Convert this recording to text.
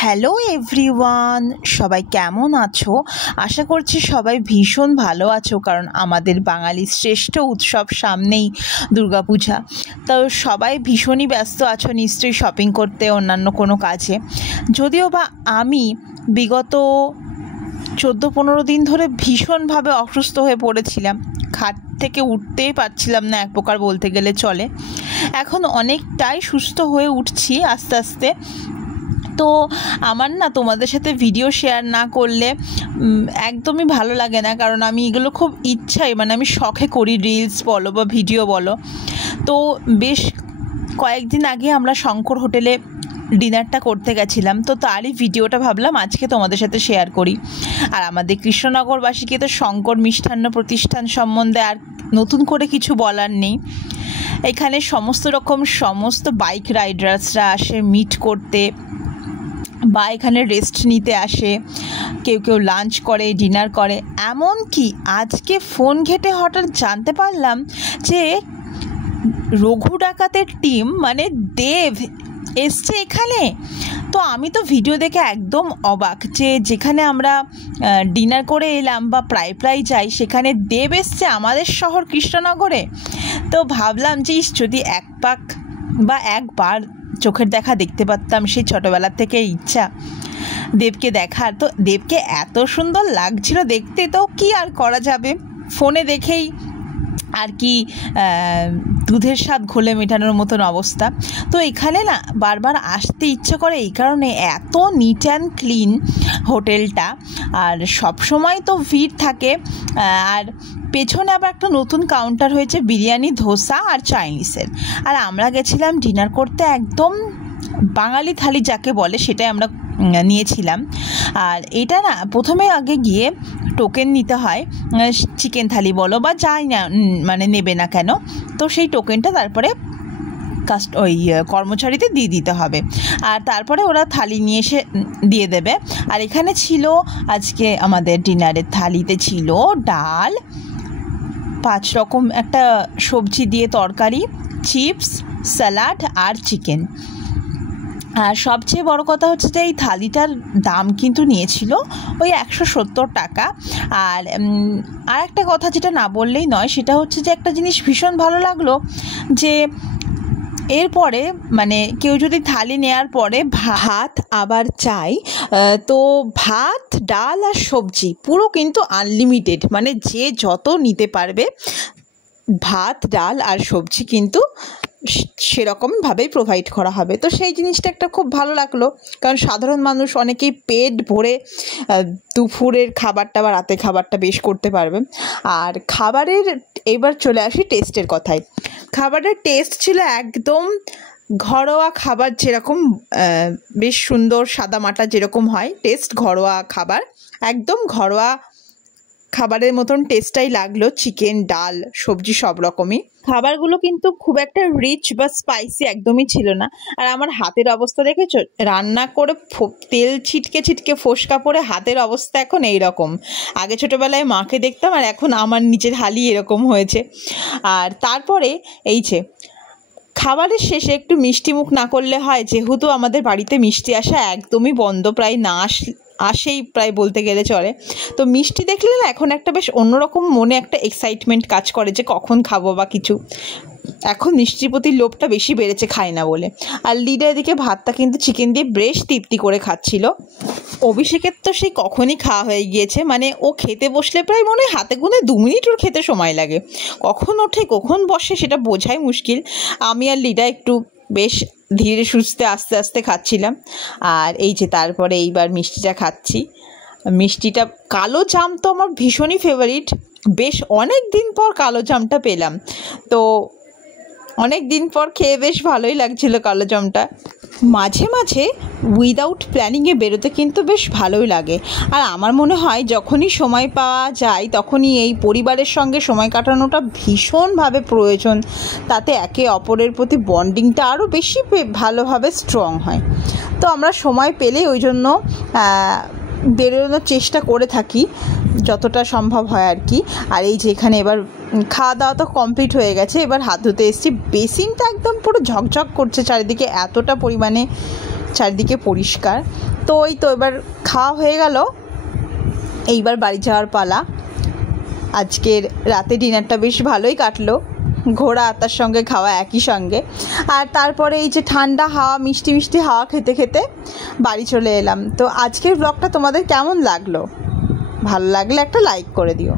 Hello everyone, সবাই কেমন আছো? আশা করছি সবাই ভীষণ ভালো আছো, কারণ আমাদের বাঙালির শ্রেষ্ঠ উৎসব সামনেই দুর্গাপূজা। তো সবাই ভীষণই ব্যস্ত আছো নিশ্চয়ই শপিং করতে, অন্যান্য কোনো কাজে। যদিও বা আমি বিগত 14-15 দিন ধরে ভীষণভাবে অসুস্থ হয়ে পড়েছিলাম, খাট থেকে উঠতেই পারছিলাম না এক প্রকার বলতে গেলে চলে। এখন অনেকটাই সুস্থ হয়ে উঠছি আস্তে আস্তে। তো আমার না তোমাদের সাথে ভিডিও শেয়ার না করলে একদমই ভালো লাগে না, কারণ আমি এগুলো খুব ইচ্ছাই, মানে আমি শখে করি, রিলস বলো বা ভিডিও বলো। তো বেশ কয়েকদিন আগে আমরা শঙ্কর হোটেলে ডিনারটা করতে গেছিলাম, তো তারই ভিডিওটা ভাবলাম আজকে তোমাদের সাথে শেয়ার করি। আর আমাদের কৃষ্ণনগরবাসীকে তো শঙ্কর মিষ্টান্ন প্রতিষ্ঠান সম্বন্ধে আর নতুন করে কিছু বলার নেই। এখানে সমস্ত বাইক রাইডার্সরা আসে মিট করতে, বা এখানে রেস্ট নিতে আসে, কেউ কেউ লাঞ্চ করে, ডিনার করে। এমনকি আজকে ফোন ঘেঁটে হঠাৎ জানতে পারলাম যে রঘু ডাকাতের টিম মানে দেব এসছে এখানে। তো আমি তো ভিডিও দেখে একদম অবাক, যে যেখানে আমরা ডিনার করে এলাম বা প্রায় যাই, সেখানে দেব এসছে আমাদের শহর কৃষ্ণনগরে। তো ভাবলাম যে যদি এক পাক বা একবার চোখের দেখা দেখতে পারতাম, সেই ছোটোবেলার থেকে ইচ্ছা দেবকে দেখার। তো দেবকে এত সুন্দর লাগছিল দেখতে, তো কি আর করা যাবে, ফোনে দেখেই আর কি দুধের স্বাদ ঘোলে মেটানোর মতন অবস্থা। তো এখানে না বারবার আসতে ইচ্ছে করে এই কারণে, এত নিট অ্যান্ড ক্লিন হোটেলটা, আর সবসময় তো ভিড় থাকে। আর পেছনে আবার একটা নতুন কাউন্টার হয়েছে বিরিয়ানি, ধোসা আর চাইনিজের। আর আমরা গেছিলাম ডিনার করতে, একদম বাঙালি থালি যাকে বলে সেটাই আমরা নিয়েছিলাম। আর এটা না প্রথমে আগে গিয়ে টোকেন নিতে হয়, চিকেন থালি বলো বা যাই না মানে নেবে না কেন, তো সেই টোকেনটা তারপরে ওই কর্মচারীতে দিয়ে দিতে হবে, আর তারপরে ওরা থালি নিয়ে এসে দিয়ে দেবে। আর এখানে ছিল আজকে আমাদের ডিনারের থালিতে ছিল ডাল, 5 রকম একটা সবজি দিয়ে তরকারি, চিপস, স্যালাড আর চিকেন। আর সবচেয়ে বড় কথা হচ্ছে যে এই থালিটার দাম কিন্তু নিয়েছিল ওই 170 টাকা। আর একটা কথা যেটা না বললেই নয়, সেটা হচ্ছে যে একটা জিনিস ভীষণ ভালো লাগলো, যে এরপরে মানে কেউ যদি থালি নেওয়ার পরে ভাত আবার চাই, তো ভাত, ডাল আর সবজি পুরো কিন্তু আনলিমিটেড, মানে যে যত নিতে পারবে ভাত, ডাল আর সবজি কিন্তু সেরকমভাবেই প্রোভাইড করা হবে। তো সেই জিনিসটা একটা খুব ভালো লাগলো, কারণ সাধারণ মানুষ অনেকেই পেট ভরে দুপুরের খাবারটা বা রাতের খাবারটা বেশ করতে পারবে। আর খাবারের এবার চলে আসি টেস্টের কথায়। খাবারের টেস্ট ছিল একদম ঘরোয়া খাবার, যেরকম বেশ সুন্দর সাদামাটা যেরকম হয় টেস্ট, ঘরোয়া খাবার, একদম ঘরোয়া খাবারের মতন টেস্টটাই লাগলো। চিকেন, ডাল, সবজি সব রকমই। খাবারগুলো কিন্তু খুব একটা রিচ বা স্পাইসি একদমই ছিল না। আর আমার হাতের অবস্থা দেখেছো, রান্না করে তেল ছিটকে ফোসকা পড়ে হাতের অবস্থা এখন এই রকম। আগে ছোটোবেলায় মাকে দেখতাম, আর এখন আমার নিচের হালই এরকম হয়েছে। আর তারপরে এই যে খাবারের শেষে একটু মিষ্টি মুখ না করলে হয়, যেহেতু আমাদের বাড়িতে মিষ্টি আসা একদমই বন্ধ, প্রায় না আসেই প্রায় বলতে গেলে চলে। তো মিষ্টি দেখলে না এখন একটা বেশ অন্যরকম মনে একটা এক্সাইটমেন্ট কাজ করে, যে কখন খাবো বা কিছু। এখন মিষ্টির প্রতি লোভটা বেশি বেড়েছে, খাই না বলে। আর লিডা এদিকে ভাতটা কিন্তু চিকেন দিয়ে বেশ তৃপ্তি করে খাচ্ছিল। অভিষেকের তো সেই কখনই খাওয়া হয়ে গিয়েছে, মানে ও খেতে বসলে প্রায় মনে হয় হাতে গুনে 2 মিনিট ওর খেতে সময় লাগে, কখন ওঠে কখন বসে সেটা বোঝাই মুশকিল। আমি আর লিডা একটু বেশ ধীরে সুস্থে আস্তে আস্তে খাচ্ছিলাম। আর এই যে তারপরে এইবার মিষ্টিটা খাচ্ছি। মিষ্টিটা কালো জাম তো আমার ভীষণই ফেভারিট, বেশ অনেক দিন পর কালো জামটা পেলাম, তো অনেক দিন পর খেয়ে বেশ ভালোই লাগছিল কালো জামটা। মাঝে মাঝে উইদাউট প্ল্যানিংয়ে বেরোতে কিন্তু বেশ ভালোই লাগে। আর আমার মনে হয় যখনই সময় পাওয়া যায় তখনই এই পরিবারের সঙ্গে সময় কাটানোটা ভীষণভাবে প্রয়োজন, তাতে একে অপরের প্রতি বন্ডিংটা আরও বেশি ভালোভাবে স্ট্রং হয়। তো আমরা সময় পেলে ওই জন্য বেরোনোর চেষ্টা করে থাকি যতটা সম্ভব হয় আর কি। আর এই যে এখানে এবার খাওয়া দাওয়া তো কমপ্লিট হয়ে গেছে, এবার হাত ধুতে এসেছি। বেসিনটা একদম পুরো ঝকঝক করছে চারিদিকে, এতটা পরিমাণে চারিদিকে পরিষ্কার। তো ওই তো এবার খাওয়া হয়ে গেল, এইবার বাড়ি যাওয়ার পালা। আজকের রাতে ডিনারটা বেশ ভালোই কাটলো, ঘোরা তার সঙ্গে খাওয়া একই সঙ্গে। আর তারপরে এই যে ঠান্ডা হাওয়া, মিষ্টি মিষ্টি হাওয়া খেতে খেতে বাড়ি চলে এলাম। তো আজকের ব্লগটা তোমাদের কেমন লাগলো? ভালো লাগলে একটা লাইক করে দিও।